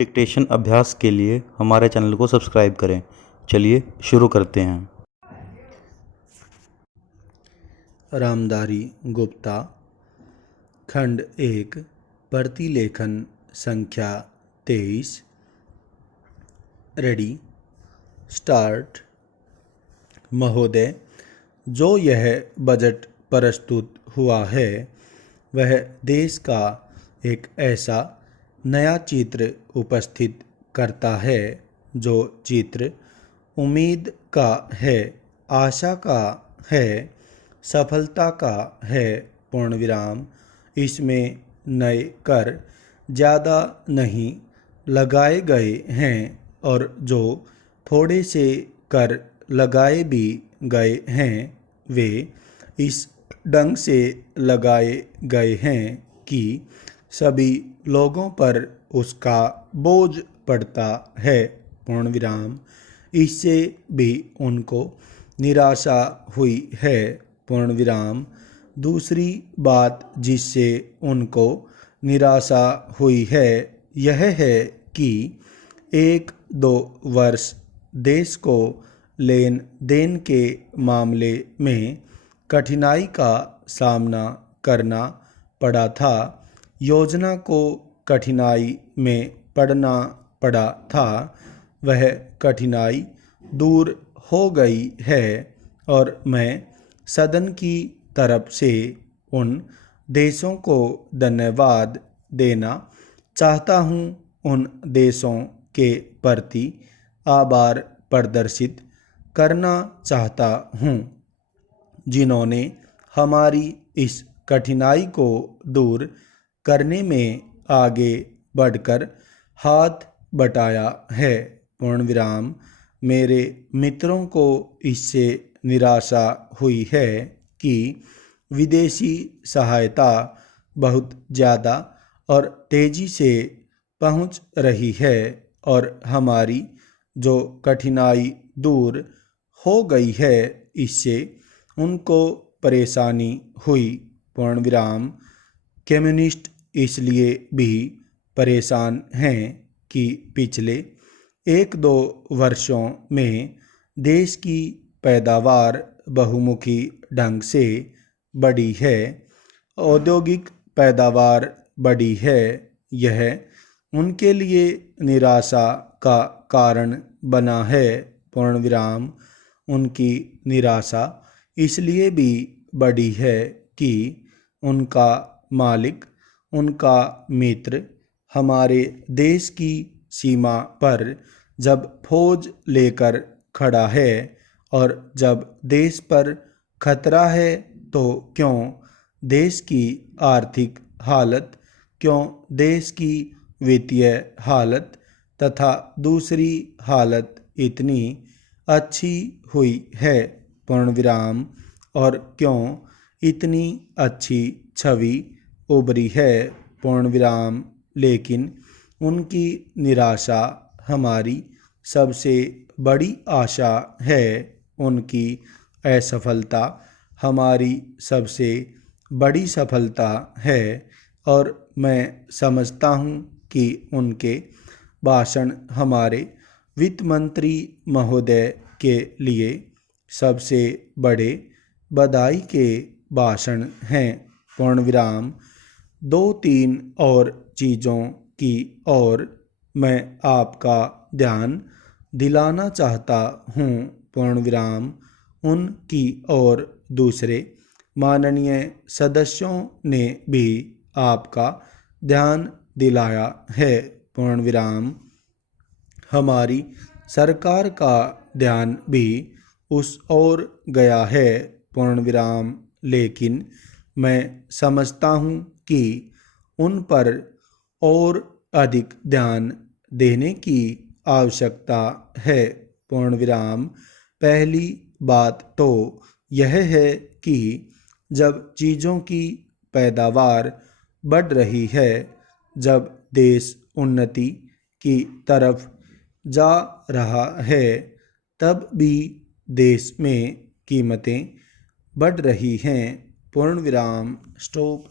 Dictation अभ्यास के लिए हमारे चैनल को सब्सक्राइब करें। चलिए शुरू करते हैं। रामधारी गुप्ता खंड 1 प्रतिलेखन संख्या 23। Ready start. महोदय, जो यह बजट प्रस्तुत हुआ है वह देश का एक ऐसा नया चित्र उपस्थित करता है जो चित्र उम्मीद का है, आशा का है, सफलता का है। पूर्णविराम। इसमें नए कर ज़्यादा नहीं लगाए गए हैं और जो थोड़े से कर लगाए भी गए हैं वे इस ढंग से लगाए गए हैं कि सभी लोगों पर उसका बोझ पड़ता है। पूर्णविराम। इससे भी उनको निराशा हुई है। पूर्णविराम। दूसरी बात जिससे उनको निराशा हुई है यह है कि 1-2 वर्ष देश को लेन देन के मामले में कठिनाई का सामना करना पड़ा था। योजना को कठिनाई में पड़ना पड़ा था, वह कठिनाई दूर हो गई है और मैं सदन की तरफ से उन देशों को धन्यवाद देना चाहता हूँ, उन देशों के प्रति आभार प्रदर्शित करना चाहता हूँ जिन्होंने हमारी इस कठिनाई को दूर करने में आगे बढ़कर हाथ बटाया है। पूर्णविराम। मेरे मित्रों को इससे निराशा हुई है कि विदेशी सहायता बहुत ज़्यादा और तेज़ी से पहुंच रही है और हमारी जो कठिनाई दूर हो गई है इससे उनको परेशानी हुई। पूर्णविराम। कम्युनिस्ट इसलिए भी परेशान हैं कि पिछले 1-2 वर्षों में देश की पैदावार बहुमुखी ढंग से बढ़ी है, औद्योगिक पैदावार बढ़ी है। यह उनके लिए निराशा का कारण बना है। पूर्णविराम। उनकी निराशा इसलिए भी बढ़ी है कि उनका मालिक, उनका मित्र हमारे देश की सीमा पर जब फौज लेकर खड़ा है और जब देश पर खतरा है तो क्यों देश की आर्थिक हालत, क्यों देश की वित्तीय हालत तथा दूसरी हालत इतनी अच्छी हुई है। पूर्णविराम। और क्यों इतनी अच्छी छवि उभरी है। पूर्णविराम। लेकिन उनकी निराशा हमारी सबसे बड़ी आशा है, उनकी असफलता हमारी सबसे बड़ी सफलता है और मैं समझता हूँ कि उनके भाषण हमारे वित्त मंत्री महोदय के लिए सबसे बड़े बधाई के भाषण हैं। पूर्णविराम। 2-3 और चीज़ों की ओर मैं आपका ध्यान दिलाना चाहता हूँ। पूर्णविराम। उनकी और दूसरे माननीय सदस्यों ने भी आपका ध्यान दिलाया है। पूर्णविराम। हमारी सरकार का ध्यान भी उस ओर गया है। पूर्णविराम। लेकिन मैं समझता हूँ कि उन पर और अधिक ध्यान देने की आवश्यकता है। पूर्णविराम। पहली बात तो यह है कि जब चीज़ों की पैदावार बढ़ रही है, जब देश उन्नति की तरफ जा रहा है, तब भी देश में कीमतें बढ़ रही हैं। पूर्णविराम। स्टॉप।